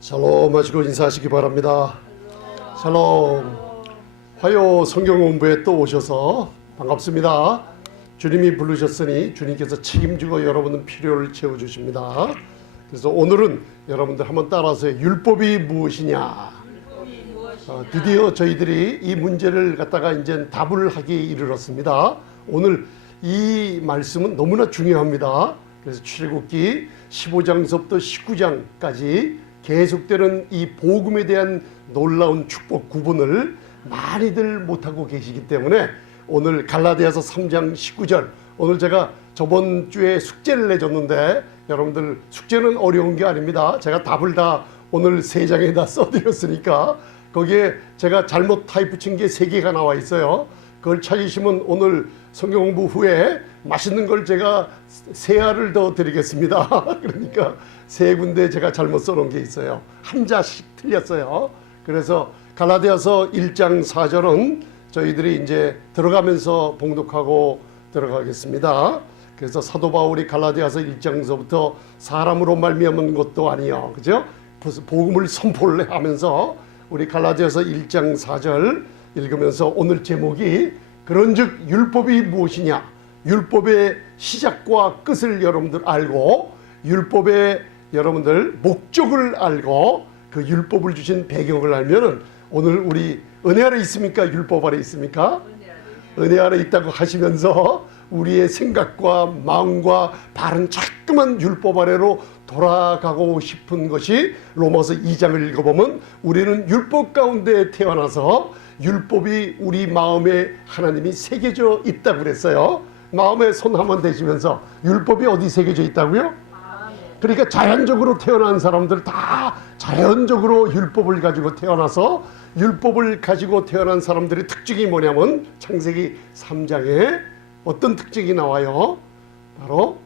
샬롬 하시고 인사하시기 바랍니다. 샬롬. 화요 성경 공부에 또 오셔서 반갑습니다. 주님이 부르셨으니 주님께서 책임지고 여러분은 필요를 채워주십니다. 그래서 오늘은 여러분들 한번 따라서 율법이 무엇이냐. 드디어 저희들이 이 문제를 갖다가 이제 답을 하기에 이르렀습니다. 오늘 이 말씀은 너무나 중요합니다. 그래서 출애굽기 15장서부터 19장까지 계속되는 이 복음에 대한 놀라운 축복 구분을 많이들 못하고 계시기 때문에 오늘 갈라디아서 3장 19절, 오늘 제가 저번 주에 숙제를 내줬는데 여러분들 숙제는 어려운 게 아닙니다. 제가 답을 다 오늘 3장에다 써드렸으니까 거기에 제가 잘못 타입 친 게 3개가 나와 있어요. 그걸 찾으시면 오늘 성경 공부 후에 맛있는 걸 제가 3알을 더 드리겠습니다. 그러니까 3군데 제가 잘못 써놓은 게 있어요. 한 자씩 틀렸어요. 그래서 갈라디아서 1장 4절은 저희들이 이제 들어가면서 봉독하고 들어가겠습니다. 그래서 사도 바울이 갈라디아서 1장서부터 사람으로 말미암은 것도 아니요, 그죠? 복음을 선포를 하면서 우리 갈라디아서 1장 4절 읽으면서 오늘 제목이 그런즉 율법이 무엇이냐, 율법의 시작과 끝을 여러분들 알고 율법의 여러분들 목적을 알고 그 율법을 주신 배경을 알면은 오늘 우리 은혜 아래 있습니까? 율법 아래 있습니까? 은혜 아래 있다고 하시면서 우리의 생각과 마음과 바른 자꾸만 율법 아래로 돌아가고 싶은 것이 로마서 2장을 읽어보면 우리는 율법 가운데 태어나서 율법이 우리 마음에 하나님이 새겨져 있다고 그랬어요. 마음에 손 한번 대시면서 율법이 어디 새겨져 있다고요? 그러니까 자연적으로 태어난 사람들 다 자연적으로 율법을 가지고 태어나서 율법을 가지고 태어난 사람들의 특징이 뭐냐면 창세기 3장에 어떤 특징이 나와요? 바로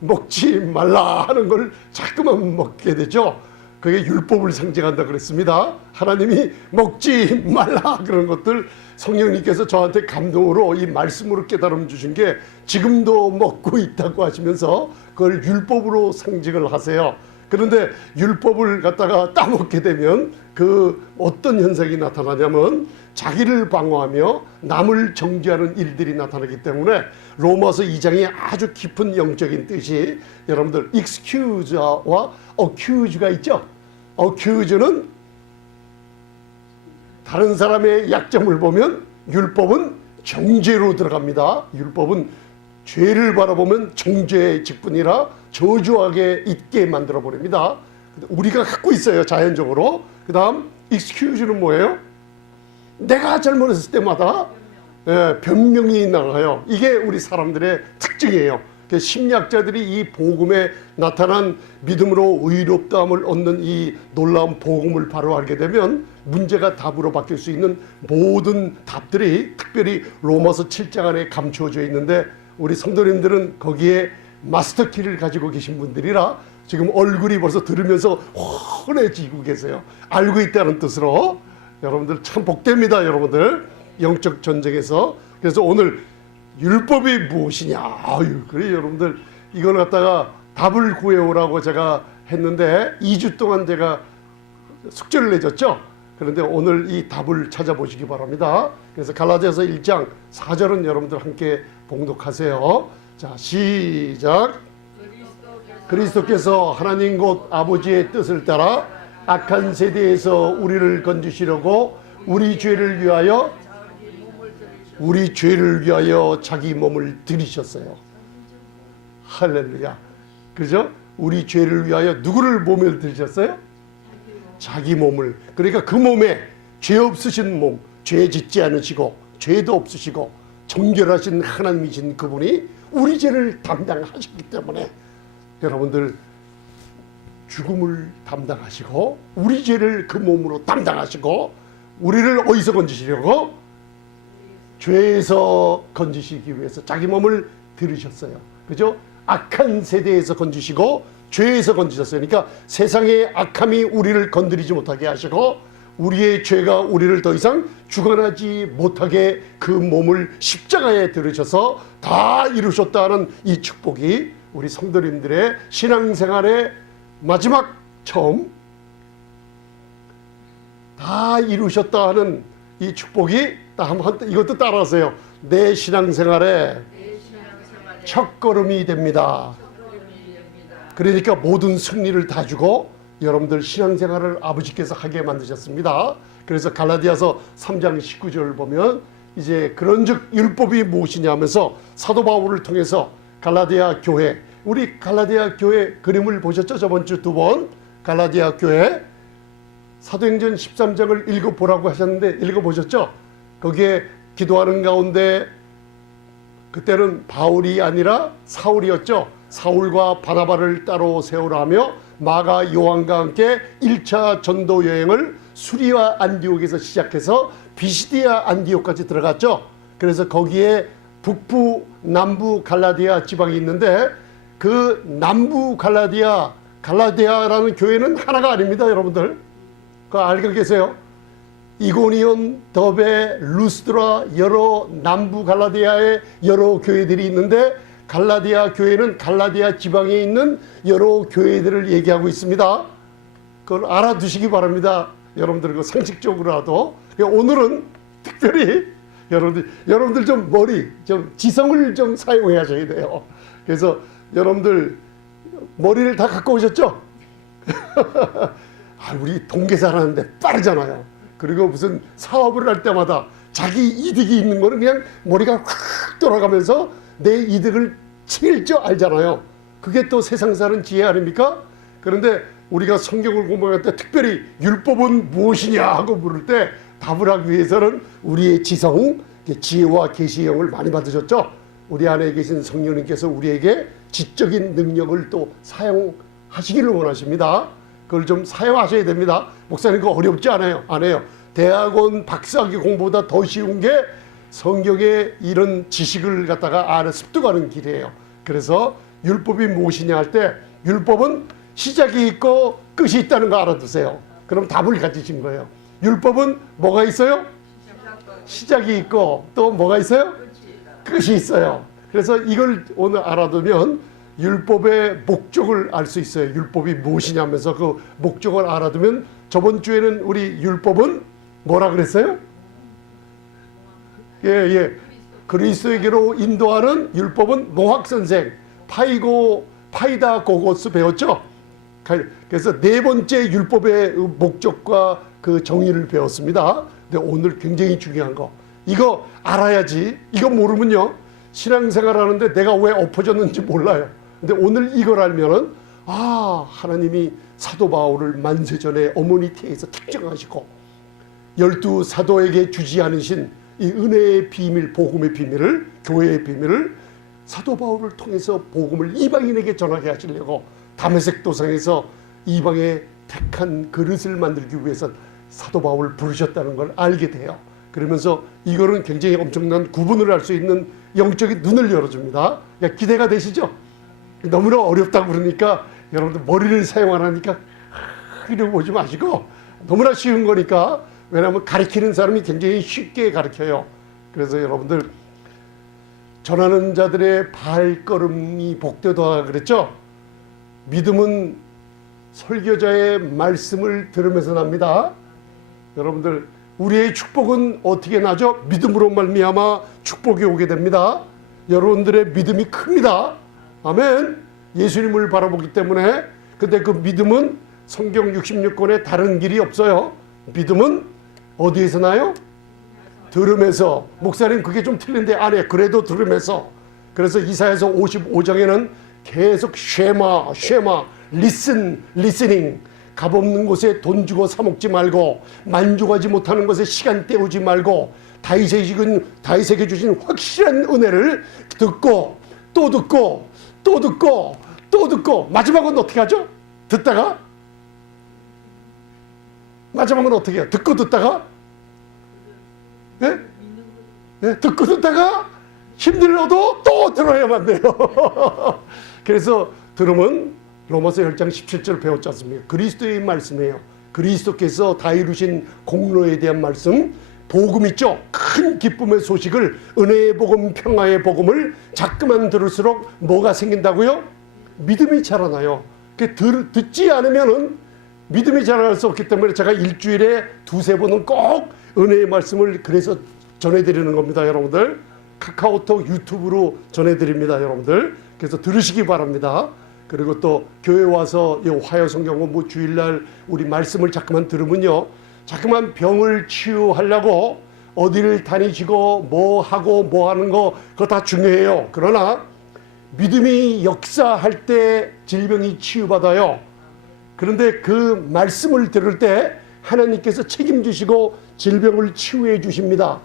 먹지 말라 하는 걸 자꾸만 먹게 되죠. 그게 율법을 상징한다 그랬습니다. 하나님이 먹지 말라 그런 것들 성령님께서 저한테 감동으로 이 말씀으로 깨달음 주신 게 지금도 먹고 있다고 하시면서 그걸 율법으로 상징을 하세요. 그런데 율법을 갖다가 따먹게 되면 그 어떤 현상이 나타나냐면 자기를 방어하며 남을 정죄하는 일들이 나타나기 때문에 로마서 2장이 아주 깊은 영적인 뜻이 여러분들 excuse와 accuse가 있죠. accuse는 다른 사람의 약점을 보면 율법은 정죄로 들어갑니다. 율법은 죄를 바라보면 정죄의 직분이라 저주하게 있게 만들어 버립니다. 우리가 갖고 있어요, 자연적으로. 그 다음 excuse는 뭐예요? 내가 잘못했을 때마다 변명이 나가요. 이게 우리 사람들의 특징이에요. 심리학자들이 이 복음에 나타난 믿음으로 의롭다함을 얻는 이 놀라운 복음을 바로 알게 되면 문제가 답으로 바뀔 수 있는 모든 답들이 특별히 로마서 7장 안에 감추어져 있는데 우리 성도님들은 거기에 마스터키를 가지고 계신 분들이라 지금 얼굴이 벌써 들으면서 환해지고 계세요. 알고 있다는 뜻으로. 여러분들 참 복됩니다. 여러분들 영적 전쟁에서. 그래서 오늘 율법이 무엇이냐. 아유, 그래 여러분들 이걸 갖다가 답을 구해오라고 제가 했는데 2주 동안 제가 숙제를 내줬죠. 그런데 오늘 이 답을 찾아보시기 바랍니다. 그래서 갈라디아서 1장 4절은 여러분들 함께 봉독하세요. 자, 시작. 그리스도께서 하나님 곧 아버지의 뜻을 따라 악한 세대에서 우리를 건지시려고 우리 죄를 위하여 자기 몸을 들이셨어요. 할렐루야. 그죠? 우리 죄를 위하여 누구를 몸을 들이셨어요? 자기 몸을. 그러니까 그 몸에 죄 없으신 몸, 죄 짓지 않으시고 죄도 없으시고 정결하신 하나님이신 그분이 우리 죄를 담당하셨기 때문에 여러분들 죽음을 담당하시고 우리 죄를 그 몸으로 담당하시고 우리를 어디서 건지시려고? 죄에서 건지시기 위해서 자기 몸을 들으셨어요. 그죠? 악한 세대에서 건지시고 죄에서 건지셨어요. 그러니까 세상의 악함이 우리를 건드리지 못하게 하시고 우리의 죄가 우리를 더 이상 주관하지 못하게 그 몸을 십자가에 들으셔서 다 이루셨다는 이 축복이 우리 성도님들의 신앙생활의 마지막 처음 다 이루셨다 하는 이 축복이 한번 이것도 따라하세요. 내 신앙생활의 첫걸음이 됩니다. 그러니까 모든 승리를 다 주고 여러분들 신앙생활을 아버지께서 하게 만드셨습니다. 그래서 갈라디아서 3장 19절 보면 이제 그런즉 율법이 무엇이냐 하면서 사도 바울을 통해서 갈라디아 교회, 우리 갈라디아 교회 그림을 보셨죠? 저번 주 2번 갈라디아 교회 사도행전 13장을 읽어보라고 하셨는데 읽어보셨죠? 거기에 기도하는 가운데 그때는 바울이 아니라 사울이었죠. 사울과 바나바를 따로 세우라 하며 마가 요한과 함께 1차 전도 여행을 수리와 안디옥에서 시작해서 비시디아 안디옥까지 들어갔죠. 그래서 거기에 북부 남부 갈라디아 지방이 있는데 그 남부 갈라디아라는 교회는 하나가 아닙니다. 여러분들 그거 알고 계세요? 이고니온, 더베, 루스드라 여러 남부 갈라디아의 여러 교회들이 있는데 갈라디아 교회는 갈라디아 지방에 있는 여러 교회들을 얘기하고 있습니다. 그걸 알아두시기 바랍니다. 여러분들 그 상식적으로라도. 오늘은 특별히 여러분들 좀 머리, 좀 지성을 좀 사용하셔야 돼요. 그래서 여러분들 머리를 다 갖고 오셨죠? 우리 동계사라는데 빠르잖아요. 그리고 무슨 사업을 할 때마다 자기 이득이 있는 거는 그냥 머리가 확 돌아가면서 내 이득을 챙길 줄 알잖아요. 그게 또 세상 사는 지혜 아닙니까? 그런데 우리가 성경을 공부할 때 특별히 율법은 무엇이냐 하고 물을 때 답을 하기 위해서는 우리의 지성, 지혜와 계시의 영을 많이 받으셨죠. 우리 안에 계신 성령님께서 우리에게 지적인 능력을 또 사용하시기를 원하십니다. 그걸 좀 사용하셔야 됩니다. 목사님 그거 어렵지 않아요? 안 해요. 대학원 박사학위 공부보다 더 쉬운 게 성경의 이런 지식을 갖다가 안에 습득하는 길이에요. 그래서 율법이 무엇이냐 할 때 율법은 시작이 있고 끝이 있다는 거 알아두세요. 그럼 답을 가지신 거예요. 율법은 뭐가 있어요? 시작이 있고 또 뭐가 있어요? 끝이 있어요. 그래서 이걸 오늘 알아두면 율법의 목적을 알 수 있어요. 율법이 무엇이냐 하면서 그 목적을 알아두면 저번 주에는 우리 율법은 뭐라 그랬어요? 그리스도에게로 인도하는 율법은 모학선생 파이다 고고스 배웠죠? 그래서 네 번째 율법의 목적과 그 정의를 배웠습니다. 근데 오늘 굉장히 중요한 거 이거 알아야지. 이거 모르면요 신앙생활 하는데 내가 왜 엎어졌는지 몰라요. 근데 오늘 이걸 알면은 하나님이 사도 바울을 만세전에 어머니 태에서 특정하시고 12 사도에게 주지 않으신 이 은혜의 비밀, 복음의 비밀을, 교회의 비밀을 사도 바울을 통해서 복음을 이방인에게 전하게 하시려고 다메섹 도상에서 이방의 택한 그릇을 만들기 위해서 사도 바울을 부르셨다는 걸 알게 돼요. 그러면서 이거는 굉장히 엄청난 구분을 할 수 있는 영적인 눈을 열어줍니다. 기대가 되시죠? 너무나 어렵다고 그러니까 여러분들 머리를 사용 안 하니까 이러고 보지 마시고 너무나 쉬운 거니까. 왜냐하면 가르치는 사람이 굉장히 쉽게 가르쳐요. 그래서 여러분들 전하는 자들의 발걸음이 복되다 그랬죠? 믿음은 설교자의 말씀을 들으면서 납니다. 여러분들 우리의 축복은 어떻게 나죠? 믿음으로 말미암아 축복이 오게 됩니다. 여러분들의 믿음이 큽니다. 아멘. 예수님을 바라보기 때문에. 근데 그 믿음은 성경 66권에 다른 길이 없어요. 믿음은 어디에서 나요? 들음에서. 목사님 그게 좀 틀린데 아니 그래도 들음에서. 그래서 이사야서 55장에는 계속 쉐마 리스닝 값없는 곳에 돈 주고 사 먹지 말고 만족하지 못하는 것에 시간 때우지 말고 다윗에게 주신 확실한 은혜를 듣고 또 듣고 또 듣고 또 듣고 마지막은 어떻게 하죠? 듣다가 마지막은 어떻게 해요? 듣고 듣다가 네? 네? 듣고 듣다가 힘들어도 또 들어야만 돼요. 그래서 들으면 로마서 10장 17절 배웠지 않습니까? 그리스도의 말씀이에요. 그리스도께서 다 이루신 공로에 대한 말씀, 복음 있죠? 큰 기쁨의 소식을, 은혜의 복음, 평화의 복음을 자꾸만 들을수록 뭐가 생긴다고요? 믿음이 자라나요. 듣지 않으면은 믿음이 자라날 수 없기 때문에 제가 일주일에 두세 번은 꼭 은혜의 말씀을 그래서 전해드리는 겁니다. 여러분들 카카오톡 유튜브로 전해드립니다. 여러분들 그래서 들으시기 바랍니다. 그리고 또 교회 와서 이 화요 성경은 뭐 주일날 우리 말씀을 자꾸만 들으면요, 자꾸만 병을 치유하려고 어디를 다니시고 뭐 하고 뭐 하는 거 그거 다 중요해요. 그러나 믿음이 역사할 때 질병이 치유받아요. 그런데 그 말씀을 들을 때 하나님께서 책임지시고 질병을 치유해 주십니다.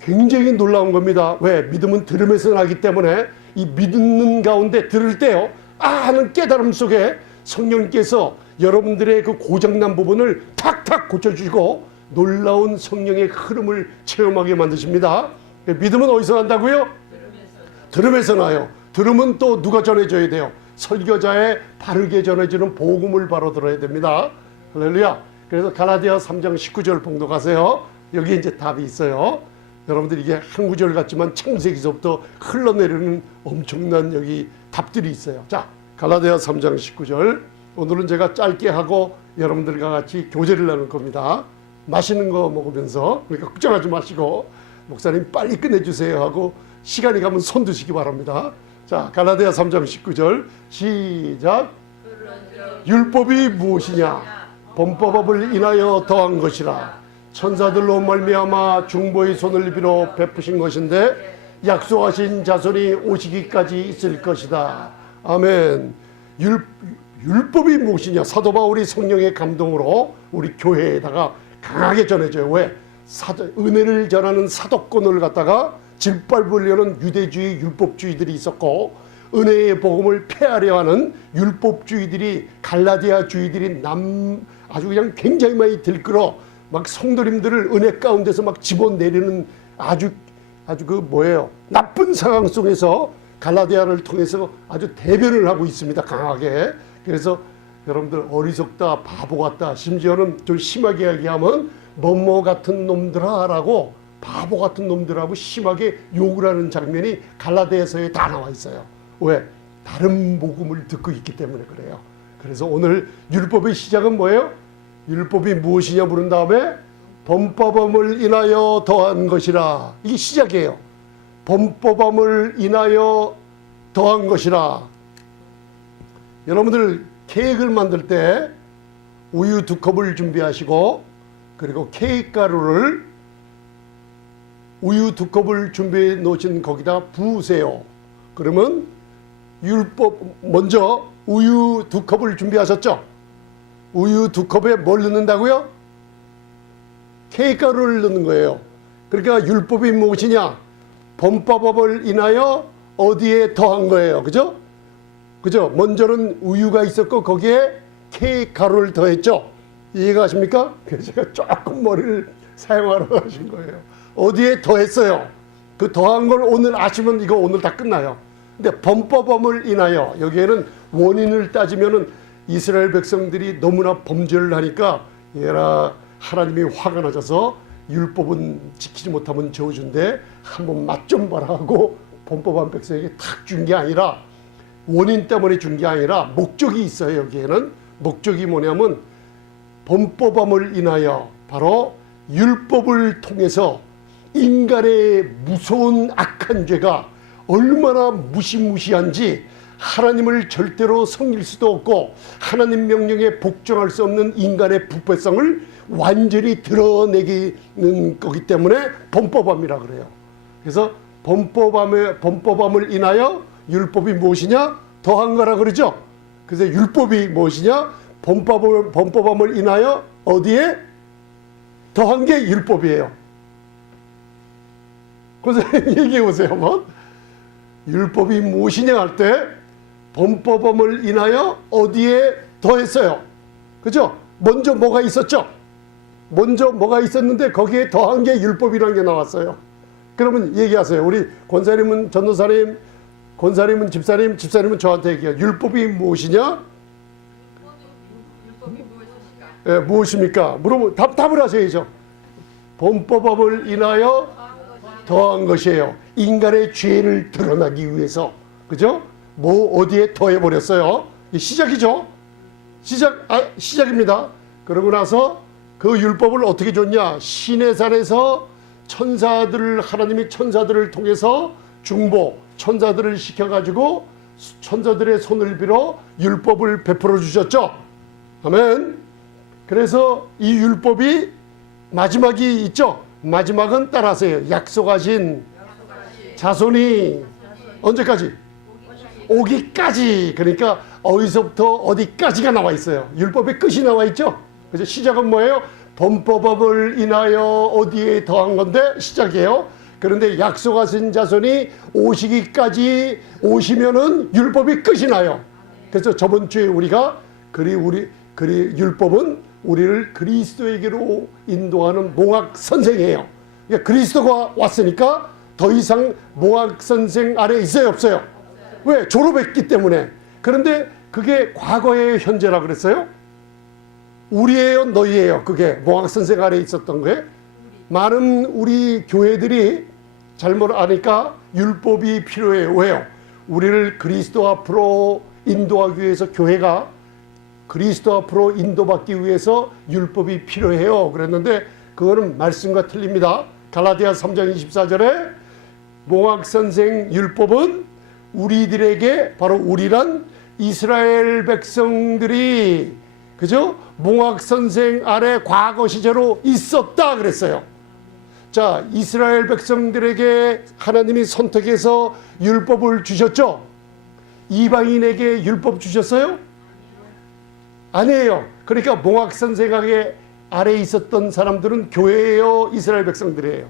굉장히 놀라운 겁니다. 왜? 믿음은 들음에서 나기 때문에 이 믿는 가운데 들을 때요, 아 하는 깨달음 속에 성령께서 여러분들의 그 고장난 부분을 탁탁 고쳐주시고 놀라운 성령의 흐름을 체험하게 만드십니다. 믿음은 어디서 난다고요? 들음에서 나요. 들음은 또 누가 전해줘야 돼요? 설교자의 바르게 전해지는 복음을 바로 들어야 됩니다. 할렐루야. 그래서 갈라디아 3장 19절 봉독하세요. 여기 이제 답이 있어요. 여러분들 이게 한 구절 같지만 창세기서부터 흘러내리는 엄청난 여기 답들이 있어요. 자, 갈라디아 3장 19절. 오늘은 제가 짧게 하고 여러분들과 같이 교제를 나눌 겁니다. 맛있는 거 먹으면서, 그러니까 걱정하지 마시고 목사님 빨리 끝내주세요 하고 시간이 가면 손 드시기 바랍니다. 자, 갈라디아 3장 19절 시작. 율법이 무엇이냐? 범법을 인하여 더한 것이라. 천사들로 말미암아 중보의 손을 빌어 베푸신 것인데 약속하신 자손이 오시기까지 있을 것이다. 아멘. 율법이 무엇이냐? 사도 바울이 성령의 감동으로 우리 교회에다가 강하게 전해줘요. 왜? 은혜를 전하는 사도권을 갖다가 짓밟으려는 유대주의 율법주의들이 있었고, 은혜의 복음을 폐하려 하는 율법주의들이, 갈라디아주의들이 아주 그냥 굉장히 많이 들끓어 막 성도님들을 은혜 가운데서 막 집어내리는 아주 그 뭐예요, 나쁜 상황 속에서 갈라디아를 통해서 아주 대변을 하고 있습니다. 강하게. 그래서 여러분들 어리석다, 바보 같다, 심지어는 좀 심하게 얘기하면 뭐뭐 같은 놈들아 라고 바보 같은 놈들하고 심하게 욕을 하는 장면이 갈라디아서에 다 나와 있어요. 왜? 다른 복음을 듣고 있기 때문에 그래요. 그래서 오늘 율법의 시작은 뭐예요? 율법이 무엇이냐 물은 다음에 범법함을 인하여 더한 것이라. 이게 시작이에요. 범법함을 인하여 더한 것이라. 여러분들 케이크를 만들 때 우유 2컵을 준비하시고, 그리고 케이크 가루를 우유 2컵을 준비해 놓으신 거기다 부으세요. 그러면 율법, 먼저 우유 2컵을 준비하셨죠? 우유 2컵에 뭘 넣는다고요? 케이크 가루를 넣는 거예요. 그러니까 율법이 무엇이냐? 범법을 인하여 어디에 더한 거예요. 그죠? 그죠? 먼저는 우유가 있었고 거기에 케이크 가루를 더했죠. 이해가 가십니까? 그래서 제가 조금 머리를 사용하러 하신 거예요. 어디에 더했어요? 그 더한 걸 오늘 아시면 이거 오늘 다 끝나요. 근데 범법함을 인하여, 여기에는 원인을 따지면은 이스라엘 백성들이 너무나 범죄를 하니까 얘라 하나님이 화가 나셔서 율법은 지키지 못하면 저주인데 한번 맛 좀 봐라 하고 범법한 백성에게 탁 준 게 아니라, 원인 때문에 준 게 아니라 목적이 있어요. 여기에는 목적이 뭐냐면 범법함을 인하여, 바로 율법을 통해서 인간의 무서운 악한 죄가 얼마나 무시무시한지, 하나님을 절대로 섬길 수도 없고 하나님 명령에 복종할 수 없는 인간의 부패성을 완전히 드러내기는 거기 때문에 범법함이라 그래요. 그래서 범법함을 인하여 율법이 무엇이냐? 더한 거라 그러죠. 그래서 율법이 무엇이냐? 범법함을 인하여 어디에? 더한 게 율법이에요. 그래서 얘기해 보세요 한번. 율법이 무엇이냐 할 때 범법함을 인하여 어디에 더했어요. 그죠? 먼저 뭐가 있었죠? 먼저 뭐가 있었는데 거기에 더한 게 율법이라는 게 나왔어요. 그러면 얘기하세요. 우리 권사님은 전도사님, 권사님은 집사님, 집사님은 저한테 얘기해요. 율법이 무엇이냐? 율법이 무엇입니까? 예, 무엇입니까? 물어보, 답을 하셔야죠. 범법함을 인하여 더한 것이에요. 인간의 죄를 드러나기 위해서. 그죠? 뭐 어디에 더해버렸어요? 시작이죠? 시작입니다. 그러고 나서 그 율법을 어떻게 줬냐? 시내산에서 하나님이 천사들을 통해서 중보, 천사들을 시켜가지고 천사들의 손을 빌어 율법을 베풀어 주셨죠. 아멘. 그래서 이 율법이 마지막이 있죠. 마지막은 따라하세요. 약속하신 자손이 언제까지? 오기까지. 그러니까 어디서부터 어디까지가 나와 있어요. 율법의 끝이 나와 있죠. 그래서 시작은 뭐예요? 범법을 인하여 어디에 더한 건데 시작이에요. 그런데 약속하신 자손이 오시기까지 오시면은 율법이 끝이 나요. 그래서 저번 주에 우리가 율법은 우리를 그리스도에게로 인도하는 몽학 선생이에요. 그러니까 그리스도가 왔으니까 더 이상 몽학 선생 아래 있어요, 없어요? 왜? 졸업했기 때문에. 그런데 그게 과거의 현재라 그랬어요? 우리예요, 너희예요? 그게 몽학 선생 아래 있었던 거예요? 많은 우리 교회들이 잘못 아니까 율법이 필요해요. 왜요? 우리를 그리스도 앞으로 인도하기 위해서, 교회가 그리스도 앞으로 인도받기 위해서 율법이 필요해요. 그랬는데 그거는 말씀과 틀립니다. 갈라디아 3장 24절에 몽학선생 율법은 우리들에게, 바로 우리란 이스라엘 백성들이, 그죠? 몽학선생 아래 과거 시제로 있었다 그랬어요. 자, 이스라엘 백성들에게 하나님이 선택해서 율법을 주셨죠? 이방인에게 율법 주셨어요? 아니에요. 그러니까 몽학선생 아래 있었던 사람들은 교회예요, 이스라엘 백성들이에요?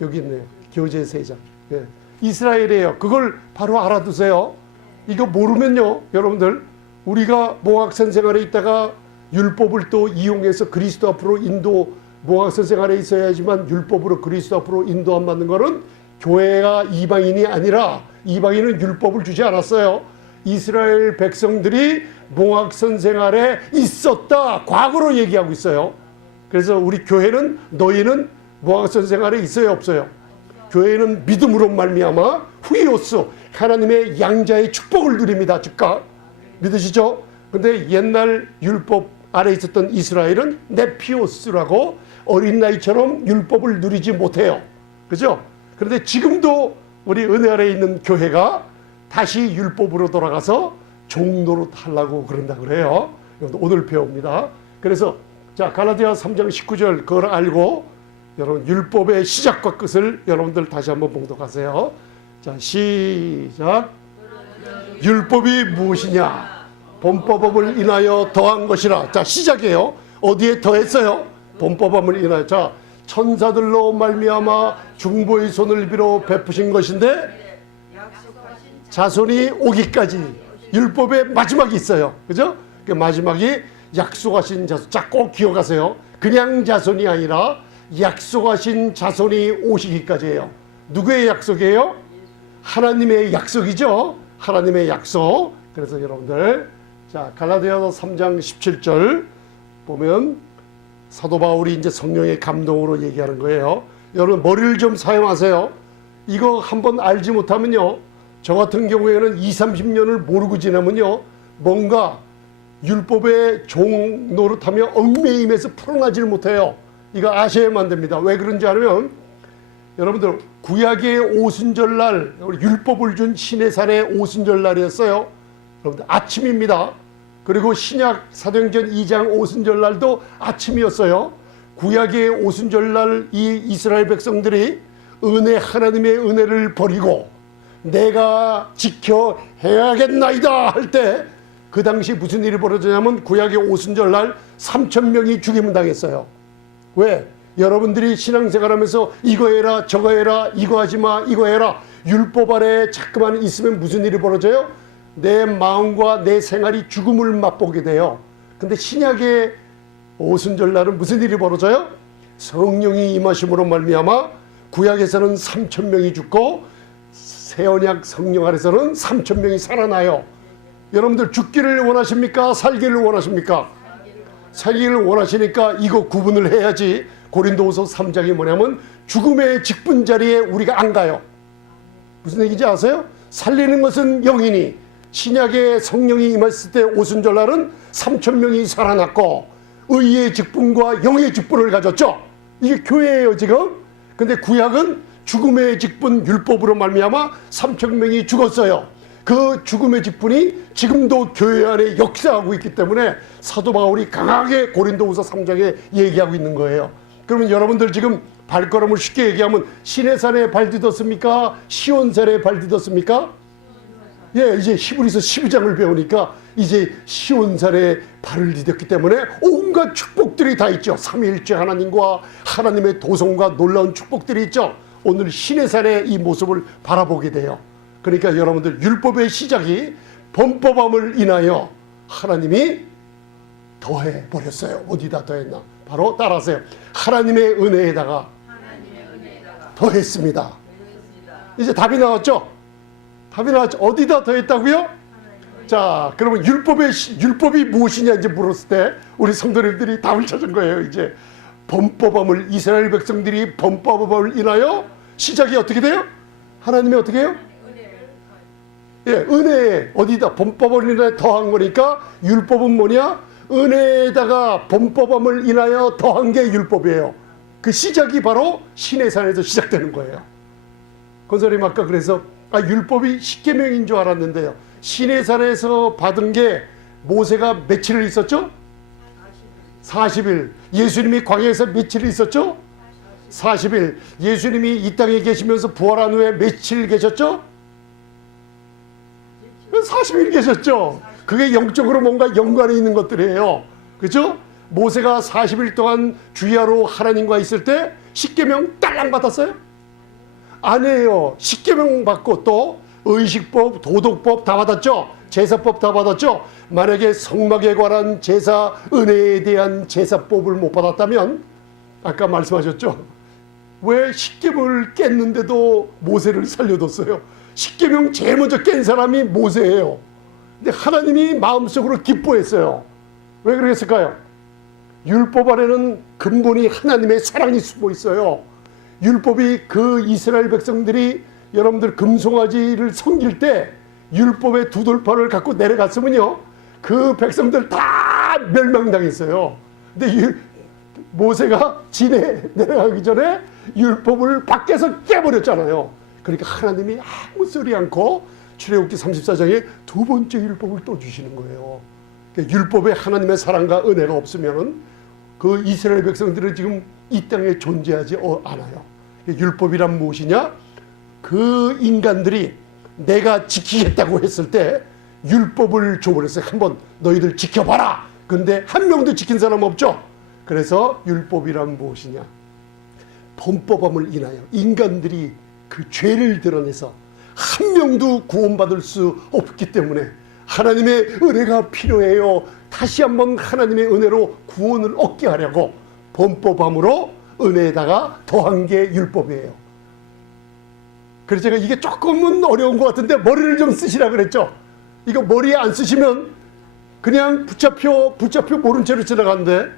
여기 있네요. 교제 3장. 예. 이스라엘이에요. 그걸 바로 알아두세요. 이거 모르면요, 여러분들, 우리가 몽학선생 아래 있다가 율법을 또 이용해서 그리스도 앞으로 몽학선생 아래 있어야지만 율법으로 그리스도 앞으로 인도 안 받는 거는 교회가 이방인이 아니라, 이방인은 율법을 주지 않았어요. 이스라엘 백성들이 몽학선생 아래 있었다, 과거로 얘기하고 있어요. 그래서 우리 교회는, 너희는 몽학선생 아래 있어요, 없어요? 교회는 믿음으로 말미암아 후이오스, 하나님의 양자의 축복을 누립니다. 즉각 믿으시죠? 근데 옛날 율법 아래 있었던 이스라엘은 네피오스라고 어린 나이처럼 율법을 누리지 못해요. 그죠? 그런데 지금도 우리 은혜 아래 있는 교회가 다시 율법으로 돌아가서 종로로 하려고 그런다 그래요. 오늘 배웁니다. 그래서 자, 갈라디아 3장 19절 그걸 알고 여러분 율법의 시작과 끝을 여러분들 다시 한번 봉독하세요. 자, 시작. 율법이 무엇이냐? 범법을 인하여 더한 것이라. 자, 시작이에요. 어디에 더했어요? 범법을 인하여. 자, 천사들로 말미암아 중보의 손을 빌어 베푸신 것인데 자손이 오기까지. 율법의 마지막이 있어요. 그죠? 그 마지막이 약속하신 자손. 자, 꼭 기억하세요. 그냥 자손이 아니라 약속하신 자손이 오시기까지예요. 누구의 약속이에요? 하나님의 약속이죠. 하나님의 약속. 그래서 여러분들, 자, 갈라디아서 3장 17절 보면 사도 바울이 이제 성령의 감동으로 얘기하는 거예요. 여러분 머리를 좀 사용하세요. 이거 한번 알지 못하면요, 저 같은 경우에는 20-30년을 모르고 지나면요, 뭔가 율법의 종 노릇하며 얽매임에서 풀어나지를 못해요. 이거 아셔야만 됩니다. 왜 그런지 알면, 여러분들 구약의 오순절날, 율법을 준 시내산의 오순절날이었어요. 여러분들 아침입니다. 그리고 신약 사도행전 2장 오순절날도 아침이었어요. 구약의 오순절날 이 이스라엘 백성들이 하나님의 은혜를 버리고 내가 지켜해야겠나이다 할 때, 그 당시 무슨 일이 벌어졌냐면 구약의 오순절날 3,000명이 죽임을 당했어요. 왜? 여러분들이 신앙생활하면서 이거 해라 저거 해라, 이거 하지마 이거 해라, 율법 아래 자꾸만 있으면 무슨 일이 벌어져요? 내 마음과 내 생활이 죽음을 맛보게 돼요. 근데 신약의 오순절날은 무슨 일이 벌어져요? 성령이 임하심으로 말미암아 구약에서는 3,000명이 죽고 새언약 성령 아래서는 3,000명이 살아나요. 여러분들 죽기를 원하십니까? 살기를 원하십니까? 살기를 원하시니까 이거 구분을 해야지. 고린도후서 3장이 뭐냐면 죽음의 직분 자리에 우리가 안 가요. 무슨 얘기인지 아세요? 살리는 것은 영이니 신약의 성령이 임했을 때 오순절날은 3,000명이 살아났고 의의 직분과 영의 직분을 가졌죠. 이게 교회예요 지금. 근데 구약은 죽음의 직분 율법으로 말미암아 3,000명이 죽었어요. 그 죽음의 직분이 지금도 교회 안에 역사하고 있기 때문에 사도 바울이 강하게 고린도후서 3장에 얘기하고 있는 거예요. 그러면 여러분들 지금 발걸음을 쉽게 얘기하면 시내산에 발 디뎠습니까? 시온산에 발 디뎠습니까? 예, 이제 히브리서 12장을 배우니까 이제 시온산에 발을 디뎠기 때문에 온갖 축복들이 다 있죠. 삼위일체 하나님과 하나님의 도성과 놀라운 축복들이 있죠. 오늘 시내산의 이 모습을 바라보게 돼요. 그러니까 여러분들 율법의 시작이 범법함을 인하여 하나님이 더해버렸어요. 어디다 더했나? 바로 따라하세요. 하나님의 은혜에다가 더했습니다. 이제 답이 나왔죠? 답이 나왔죠? 어디다 더했다고요? 자, 그러면 율법이 무엇이냐 이제 물었을 때 우리 성도님들이 답을 찾은 거예요. 이제 범법함을 이스라엘 백성들이 범법함을 인하여 시작이 어떻게 돼요? 하나님이 어떻게 해요? 예, 은혜에 어디다 범법을 인하여 더한 거니까 율법은 뭐냐? 은혜에다가 범법함을 인하여 더한 게 율법이에요. 그 시작이 바로 시내산에서 시작되는 거예요. 권사님 아까 그래서 율법이 10계명인 줄 알았는데요. 시내산에서 받은 게 모세가 며칠 있었죠? 40일. 예수님이 광야에서 며칠 있었죠? 40일. 예수님이 이 땅에 계시면서 부활한 후에 며칠 계셨죠? 40일 계셨죠. 그게 영적으로 뭔가 연관이 있는 것들이에요. 그렇죠? 모세가 40일 동안 주야로 하나님과 있을 때 10계명 딸랑 받았어요? 아니에요. 10계명 받고 또 의식법, 도덕법 다 받았죠. 제사법 다 받았죠. 만약에 성막에 관한 제사, 은혜에 대한 제사법을 못 받았다면 아까 말씀하셨죠. 왜 10계명을 깼는데도 모세를 살려뒀어요? 10계명 제일 먼저 깬 사람이 모세예요. 근데 하나님이 마음속으로 기뻐했어요. 왜 그랬을까요? 율법 안에는 근본이 하나님의 사랑이 숨어 있어요. 율법이 그 이스라엘 백성들이 여러분들 금송아지를 섬길 때 율법의 두 돌판을 갖고 내려갔으면요 그 백성들 다 멸망당했어요. 근데 모세가 진에 내려가기 전에 율법을 밖에서 깨버렸잖아요. 그러니까 하나님이 아무 소리 않고 출애굽기 34장에 두 번째 율법을 또 주시는 거예요. 그러니까 율법에 하나님의 사랑과 은혜가 없으면 그 이스라엘 백성들은 지금 이 땅에 존재하지 않아요. 율법이란 무엇이냐? 그 인간들이 내가 지키겠다고 했을 때 율법을 줘버렸어요. 한번 너희들 지켜봐라. 근데 한 명도 지킨 사람 없죠. 그래서 율법이란 무엇이냐? 범법함을 인하여 인간들이 그 죄를 드러내서 한 명도 구원받을 수 없기 때문에 하나님의 은혜가 필요해요. 다시 한번 하나님의 은혜로 구원을 얻게 하려고 범법함으로 은혜에다가 더한 게 율법이에요. 그래서 제가 이게 조금은 어려운 것 같은데 머리를 좀 쓰시라 그랬죠. 이거 머리에 안 쓰시면 그냥 붙잡혀 모른 채로 지나가는데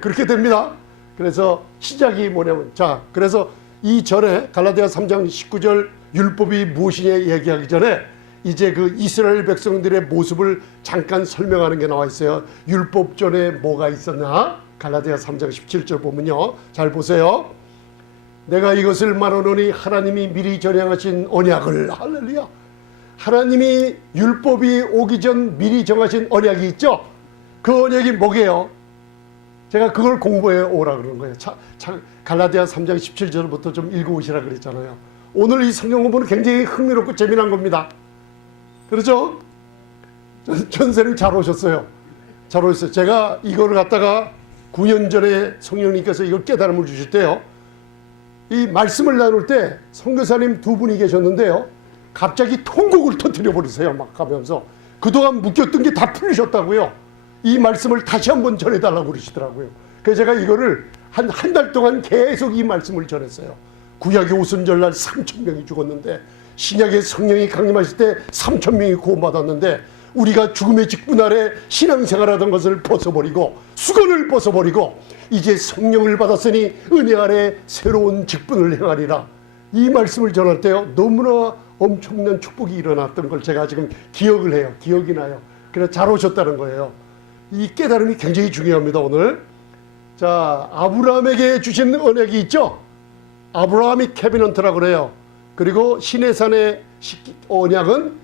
그렇게 됩니다. 그래서 시작이 뭐냐면 그래서 이 전에 갈라디아 3장 19절 율법이 무엇이냐 얘기하기 전에 이제 그 이스라엘 백성들의 모습을 잠깐 설명하는 게 나와 있어요. 율법 전에 뭐가 있었나? 갈라디아 3장 17절 보면요. 잘 보세요. 내가 이것을 말하노니 하나님이 미리 전향하신 언약을 할렐루야. 하나님이 율법이 오기 전 미리 정하신 언약이 있죠. 그 언약이 뭐게요? 제가 그걸 공부해 오라 그러는 거예요. 갈라디아 3장 17절부터 좀 읽어오시라 그랬잖아요. 오늘 이 성경 공부는 굉장히 흥미롭고 재미난 겁니다. 그렇죠? 전세님 잘 오셨어요. 잘 오셨어요. 제가 이거를 갖다가 9년 전에 성령님께서 이걸 깨달음을 주실 때요. 이 말씀을 나눌 때 선교사님 두 분이 계셨는데요. 갑자기 통곡을 터뜨려 버리세요. 막 가면서 그동안 묶였던 게 다 풀리셨다고요. 이 말씀을 다시 한번 전해달라고 그러시더라고요. 그래서 제가 이거를 한 달 동안 계속 이 말씀을 전했어요. 구약의 오순절날 3,000명이 죽었는데 신약의 성령이 강림하실 때 3,000명이 구원받았는데 우리가 죽음의 직분 아래 신앙생활하던 것을 벗어버리고 수건을 벗어버리고 이제 성령을 받았으니 은혜 아래 새로운 직분을 행하리라. 이 말씀을 전할 때요 너무나 엄청난 축복이 일어났던 걸 제가 지금 기억을 해요. 기억이 나요. 그래서 잘 오셨다는 거예요. 이 깨달음이 굉장히 중요합니다. 오늘 자, 아브라함에게 주신 언약이 있죠. 아브라함이 캐비넌트라고 그래요. 그리고 시내산의 언약은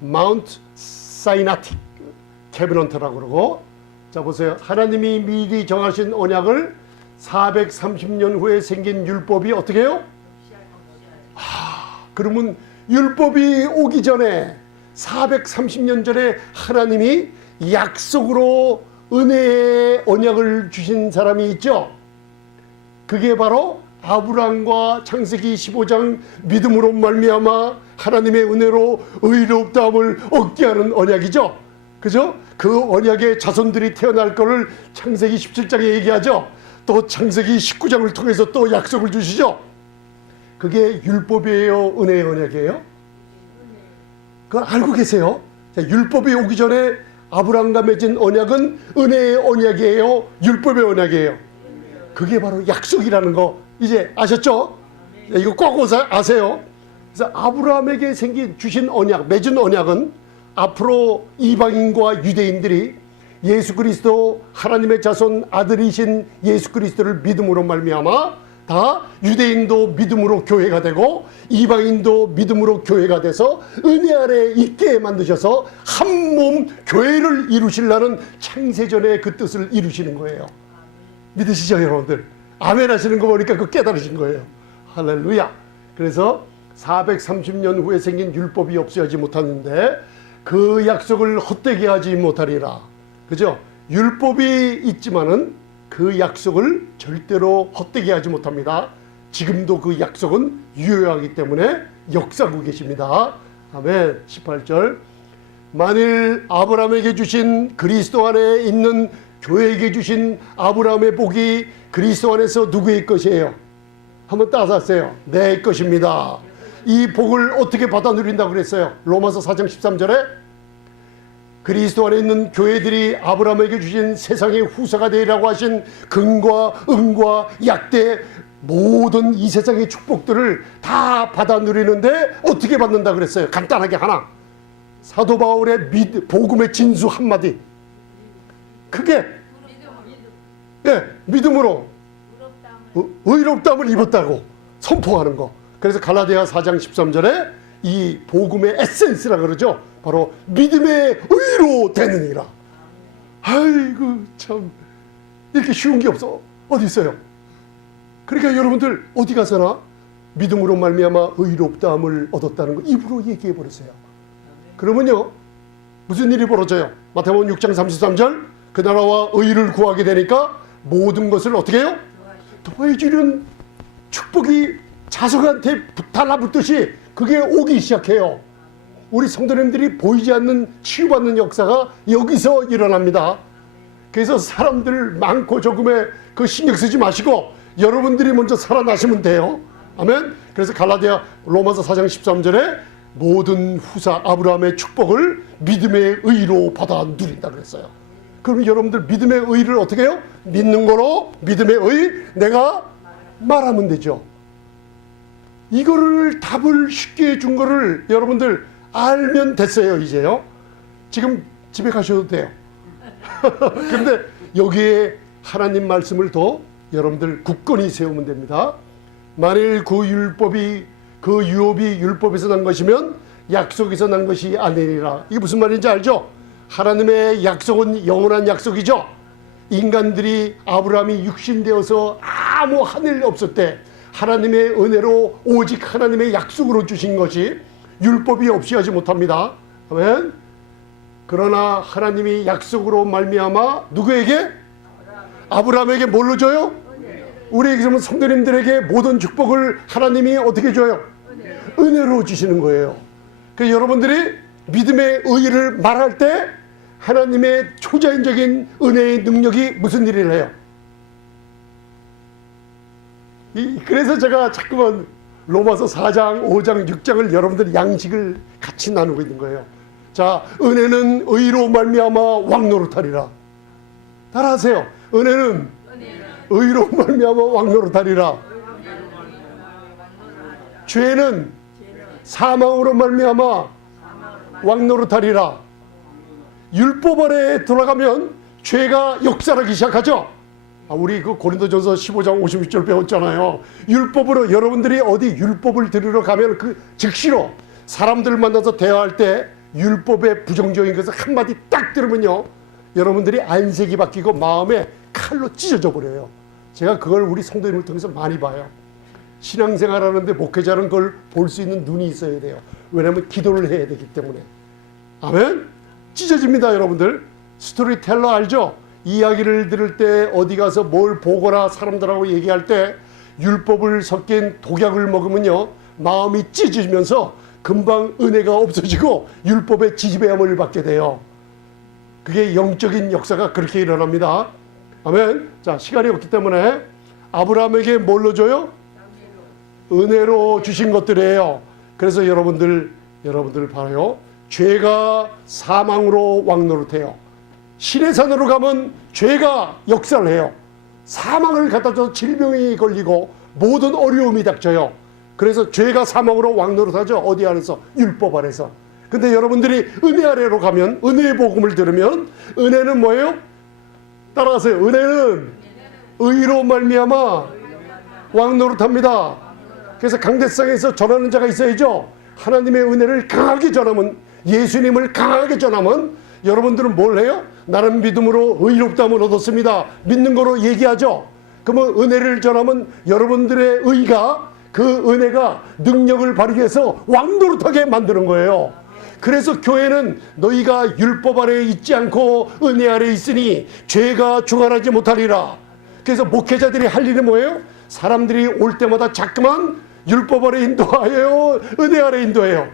마운트 사이나틱 캐비넌트라고 그러고, 자 보세요. 하나님이 미리 정하신 언약을 430년 후에 생긴 율법이 어떻게 해요? 그러면 율법이 오기 전에 430년 전에 하나님이 약속으로 은혜의 언약을 주신 사람이 있죠. 그게 바로 아브라함과 창세기 15장 믿음으로 말미암아 하나님의 은혜로 의롭다함을 얻게 하는 언약이죠. 그죠? 그 언약의 자손들이 태어날 거를 창세기 17장에 얘기하죠. 또 창세기 19장을 통해서 또 약속을 주시죠. 그게 율법이에요? 은혜의 언약이에요? 그걸 알고 계세요? 자, 율법이 오기 전에 아브라함과 맺은 언약은 은혜의 언약이에요? 율법의 언약이에요? 그게 바로 약속이라는 거 이제 아셨죠? 이거 꼭 아세요. 그래서 아브라함에게 주신 언약, 맺은 언약은 앞으로 이방인과 유대인들이 예수 그리스도 하나님의 자손 아들이신 예수 그리스도를 믿음으로 말미암아 다 유대인도 믿음으로 교회가 되고 이방인도 믿음으로 교회가 돼서 은혜 아래 있게 만드셔서 한 몸 교회를 이루시려는 창세전의 그 뜻을 이루시는 거예요. 믿으시죠 여러분들? 아멘 하시는 거 보니까 그 깨달으신 거예요. 할렐루야. 그래서 430년 후에 생긴 율법이 없어야지 못하는데 그 약속을 헛되게 하지 못하리라. 그죠? 율법이 있지만은 그 약속을 절대로 헛되게 하지 못합니다. 지금도 그 약속은 유효하기 때문에 역사하고 계십니다. 아멘. 18절. 만일 아브라함에게 주신 그리스도 안에 있는 교회에게 주신 아브라함의 복이 그리스도 안에서 누구의 것이에요? 한번 따라하세요. 내 것입니다. 이 복을 어떻게 받아 누린다고 그랬어요? 로마서 4장 13절에 그리스도 안에 있는 교회들이 아브라함에게 주신 세상의 후사가 되리라고 하신 금과 은과 약대 모든 이 세상의 축복들을 다 받아 누리는데 어떻게 받는다 그랬어요? 간단하게 하나. 사도 바울의 복음의 진수 한마디. 그게 믿음으로 의롭다함을 입었다고 선포하는 거. 그래서 갈라디아 4장 13절에 이 복음의 에센스라 그러죠. 바로 믿음의 의로 되느니라. 아이고 참 이렇게 쉬운 게 어디 있어요? 그러니까 여러분들 어디 가서나 믿음으로 말미암아 의롭다함을 얻었다는 거 입으로 얘기해 버렸어요. 그러면요 무슨 일이 벌어져요? 마태복음 6장 33절 그 나라와 의를 구하게 되니까 모든 것을 어떻게 해요? 더해주는 축복이 자석한테 달라붙듯이 그게 오기 시작해요. 우리 성도님들이 보이지 않는 치유받는 역사가 여기서 일어납니다. 그래서 사람들 많고 적음에 그 신경 쓰지 마시고 여러분들이 먼저 살아나시면 돼요. 아멘. 그래서 갈라디아 로마서 4장 13절에 모든 후사 아브라함의 축복을 믿음의 의로 받아 누린다 그랬어요. 그럼 여러분들 믿음의 의를 어떻게 해요? 믿는 거로 믿음의 의 내가 말하면 되죠. 이거를 답을 쉽게 준 거를 여러분들 알면 됐어요. 이제요. 지금 집에 가셔도 돼요. 그런데 여기에 하나님 말씀을 더 여러분들 굳건히 세우면 됩니다. 만일 그 율법이 그 유업이 율법에서 난 것이면 약속에서 난 것이 아니니라. 이게 무슨 말인지 알죠? 하나님의 약속은 영원한 약속이죠. 인간들이 아브라함이 육신되어서 아무 하늘 없을 때 하나님의 은혜로 오직 하나님의 약속으로 주신 것이 율법이 없이 하지 못합니다. 아멘. 그러나 하나님이 약속으로 말미암아 누구에게? 아브라함에게 뭘로 줘요? 우리 그러면 성도님들에게 모든 축복을 하나님이 어떻게 줘요? 은혜로 주시는 거예요. 그래서 여러분들이 믿음의 의의를 말할 때 하나님의 초자연적인 은혜의 능력이 무슨 일을 해요? 그래서 제가 자꾸만 로마서 4장, 5장, 6장을 여러분들 양식을 같이 나누고 있는 거예요. 자, 은혜는 의로 말미암아 왕노릇하리라. 따라하세요. 은혜는 의로 말미암아 왕노릇하리라. 죄는 사망으로 말미암아 왕노릇하리라. 율법 아래에 돌아가면 죄가 역사하기 시작하죠. 우리 그 고린도전서 15장 56절 배웠잖아요. 율법으로 여러분들이 어디 율법을 들으러 가면 그 즉시로 사람들 만나서 대화할 때 율법의 부정적인 것을 한마디 딱 들으면요, 여러분들이 안색이 바뀌고 마음에 칼로 찢어져 버려요. 제가 그걸 우리 성도님을 통해서 많이 봐요. 신앙생활 하는데 목회자는 그걸 볼 수 있는 눈이 있어야 돼요. 왜냐하면 기도를 해야 되기 때문에. 아멘? 찢어집니다, 여러분들. 스토리텔러 알죠? 이야기를 들을 때 어디 가서 뭘 보거나 사람들하고 얘기할 때 율법을 섞인 독약을 먹으면요, 마음이 찢어지면서 금방 은혜가 없어지고 율법의 지지배함을 받게 돼요. 그게 영적인 역사가 그렇게 일어납니다. 아멘. 자, 시간이 없기 때문에 아브라함에게 뭘로 줘요? 은혜로 주신 것들이에요. 그래서 여러분들 봐요. 죄가 사망으로 왕노릇해요. 신의 산으로 가면 죄가 역사를 해요. 사망을 갖다 줘서 질병이 걸리고 모든 어려움이 닥쳐요. 그래서 죄가 사망으로 왕노릇하죠. 어디 안에서? 율법 아래서. 근데 여러분들이 은혜 아래로 가면, 은혜의 복음을 들으면, 은혜는 뭐예요? 따라가세요. 은혜는 의로 말미암아 왕노릇합니다. 그래서 강대상에서 전하는 자가 있어야죠. 하나님의 은혜를 강하게 전하면, 예수님을 강하게 전하면 여러분들은 뭘 해요? 나는 믿음으로 의롭다함을 얻었습니다. 믿는 거로 얘기하죠. 그러면 은혜를 전하면 여러분들의 의가, 그 은혜가 능력을 발휘해서 해서 왕노릇하게 만드는 거예요. 그래서 교회는 너희가 율법 아래에 있지 않고 은혜 아래에 있으니 죄가 중환하지 못하리라. 그래서 목회자들이 할 일이 뭐예요? 사람들이 올 때마다 자꾸만 율법 아래 인도하여요, 은혜 아래 인도해요?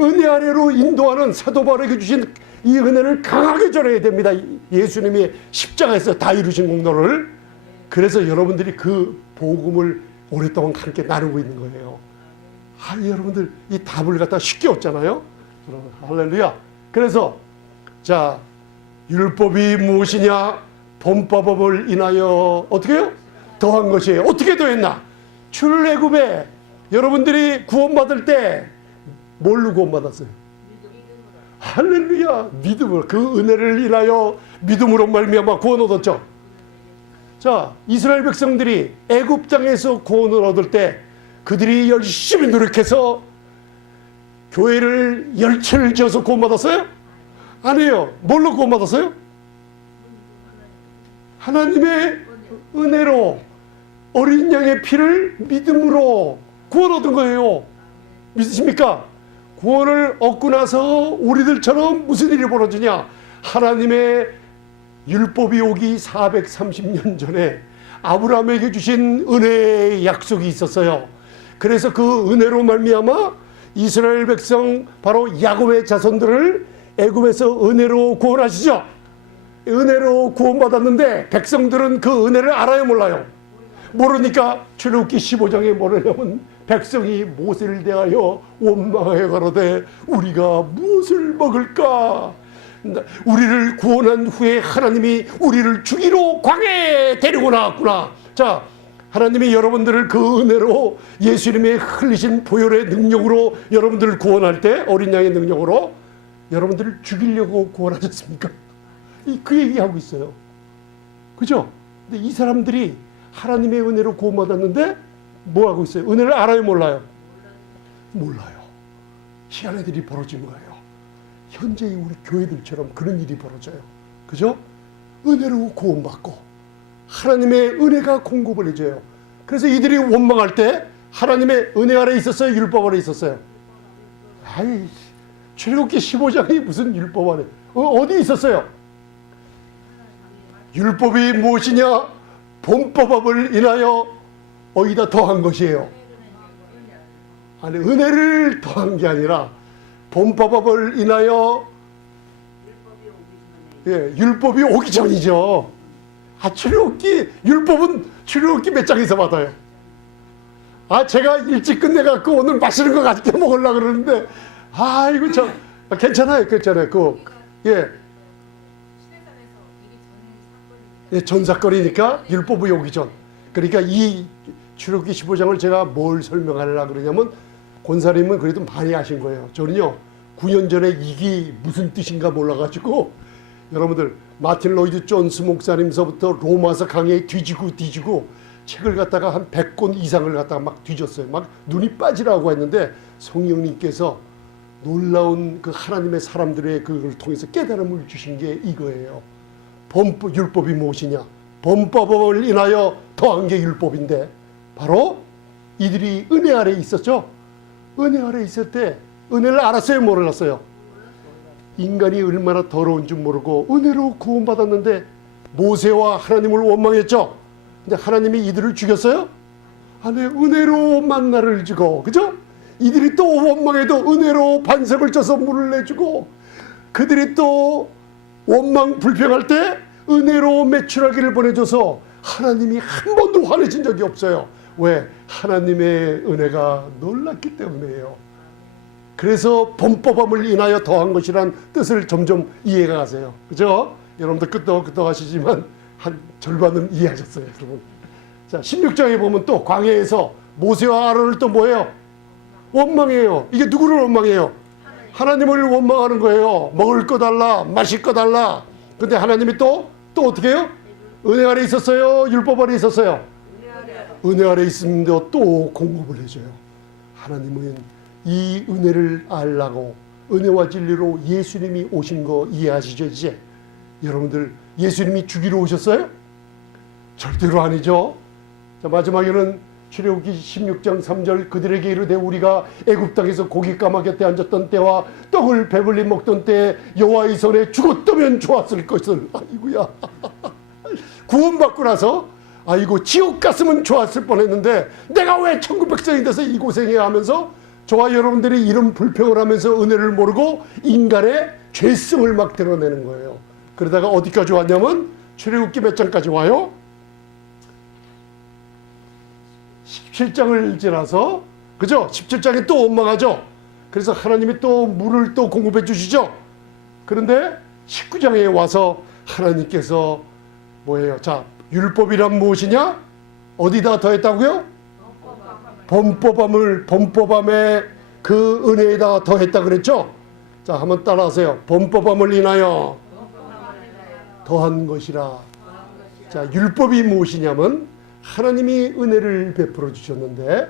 은혜 아래로 인도하는 사도 바울에게 주신 이 은혜를 강하게 전해야 됩니다. 예수님이 십자가에서 다 이루신 공로를. 그래서 여러분들이 그 복음을 오랫동안 함께 나누고 있는 거예요. 여러분들 이 답을 갖다 쉽게 얻잖아요. 할렐루야. 그래서 자, 율법이 무엇이냐? 범법을 인하여 어떻게 해요? 더한 것이에요. 어떻게 더했나? 출애굽에 여러분들이 구원받을 때 뭘로 구원받았어요? 할렐루야. 믿음으로, 그 은혜를 인하여 믿음으로 말미암아 구원 얻었죠. 자, 이스라엘 백성들이 애굽 땅에서 구원을 얻을 때 그들이 열심히 노력해서 교회를 열체를 지어서 구원받았어요? 아니에요. 뭘로 구원받았어요? 하나님의 은혜로, 어린 양의 피를 믿음으로 구원 얻은 거예요. 믿으십니까? 구원을 얻고 나서 우리들처럼 무슨 일이 벌어지냐? 하나님의 율법이 오기 430년 전에 아브라함에게 주신 은혜의 약속이 있었어요. 그래서 그 은혜로 말미암아 이스라엘 백성, 바로 야곱의 자손들을 애굽에서 은혜로 구원하시죠. 은혜로 구원받았는데 백성들은 그 은혜를 알아요, 몰라요? 모르니까 출애굽기 15장에 뭐냐면 백성이 모세를 대하여 원망하여 가로되 우리가 무엇을 먹을까? 우리를 구원한 후에 하나님이 우리를 죽이러 광야에 데리고 나왔구나. 자, 하나님이 여러분들을 그 은혜로, 예수님의 흘리신 보혈의 능력으로 여러분들을 구원할 때, 어린 양의 능력으로 여러분들을 죽이려고 구원하셨습니까? 그 얘기하고 있어요. 그죠? 근데 이 사람들이 하나님의 은혜로 구원받았는데 뭐 하고 있어요? 은혜를 알아요, 몰라요? 몰라요. 희한한 일이 벌어진 거예요. 현재 우리 교회들처럼 그런 일이 벌어져요. 그죠? 은혜로 구원받고 하나님의 은혜가 공급을 해줘요. 그래서 이들이 원망할 때 하나님의 은혜 아래 있었어요? 율법 아래 있었어요? 출애굽기 15장이 무슨 율법 아래? 어디 있었어요? 율법이 무엇이냐? 범법을 인하여 어디다 더한 것이에요. 아니, 은혜를 더한 게 아니라 범법을 인하여, 율법이 오기 전이죠. 출애굽기, 율법은 출애굽기 몇 장에서 받아요? 제가 일찍 끝내갖고 오늘 맛있는 거 같이 먹으려고 그러는데, 이거 참, 괜찮아요. 전사거리니까 율법이 오기 전. 그러니까 이 출애굽기 15장을 제가 뭘 설명하려고 그러냐면 권사님은 그래도 많이 아신 거예요. 저는요 9년 전에 이게 무슨 뜻인가 몰라가지고 여러분들 마틴 로이드 존스 목사님서부터 로마서 강의에 뒤지고 책을 갖다가 한 100권 이상을 갖다가 막 뒤졌어요. 막 눈이 빠지라고 했는데 성령님께서 놀라운 그 하나님의 사람들의 그걸 통해서 깨달음을 주신 게 이거예요. 율법이 무엇이냐? 범법을 인하여 더한 게 율법인데 바로 이들이 은혜 아래 있었죠. 은혜 아래 있을 때 은혜를 알았어요? 몰랐어요? 인간이 얼마나 더러운 줄 모르고 은혜로 구원받았는데 모세와 하나님을 원망했죠. 근데 하나님이 이들을 죽였어요? 아니, 은혜로 만나를 주고, 그죠? 이들이 또 원망해도 은혜로 반석을 쳐서 물을 내주고, 그들이 또 원망 불평할 때 은혜로 메추라기를 보내줘서 하나님이 한 번도 화내신 적이 없어요. 왜? 하나님의 은혜가 놀랍기 때문이에요. 그래서 범법함을 인하여 더한 것이란 뜻을 점점 이해가 가세요. 그죠? 여러분들 끄떡끄떡 하시지만 한 절반은 이해하셨어요, 여러분. 자, 16장에 보면 또 광야에서 모세와 아론을 또 뭐예요? 원망해요. 이게 누구를 원망해요? 하나님을 원망하는 거예요. 먹을 거 달라, 마실 거 달라. 근데 하나님이 또 어떻게 해요? 은혜 아래 있었어요? 율법 아래 있었어요? 은혜 아래 있습니다. 또 공급을 해줘요. 하나님은 이 은혜를 알라고 은혜와 진리로 예수님이 오신 거 이해하시죠? 이제 여러분들 예수님이 죽이러 오셨어요? 절대로 아니죠. 자, 마지막에는 출애굽기 16장 3절 그들에게 이르되 우리가 애굽 땅에서 고기 까마귀 때 앉았던 때와 떡을 배불리 먹던 때에 여호와의 손에 죽었다면 좋았을 것을. 아이고야. 구원받고 나서 아이고 지옥 갔으면 좋았을 뻔했는데 내가 왜 천국 백성이 돼서 이 고생해야 하면서 저와 여러분들이 이런 불평을 하면서 은혜를 모르고 인간의 죄성을 막 드러내는 거예요. 그러다가 어디까지 왔냐면 출애굽기 몇 장까지 와요? 17장을 지나서, 그죠? 17장에 또 원망하죠. 그래서 하나님이 또 물을 또 공급해 주시죠. 그런데 19장에 와서 하나님께서 뭐예요? 자, 율법이란 무엇이냐? 어디다 더했다고요? 범법함에 그 은혜에다 더했다 그랬죠? 자, 한번 따라하세요. 범법함을 인하여 더한 것이라. 자, 율법이 무엇이냐면 하나님이 은혜를 베풀어 주셨는데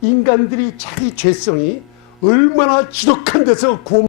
인간들이 자기 죄성이 얼마나 지독한 데서 구원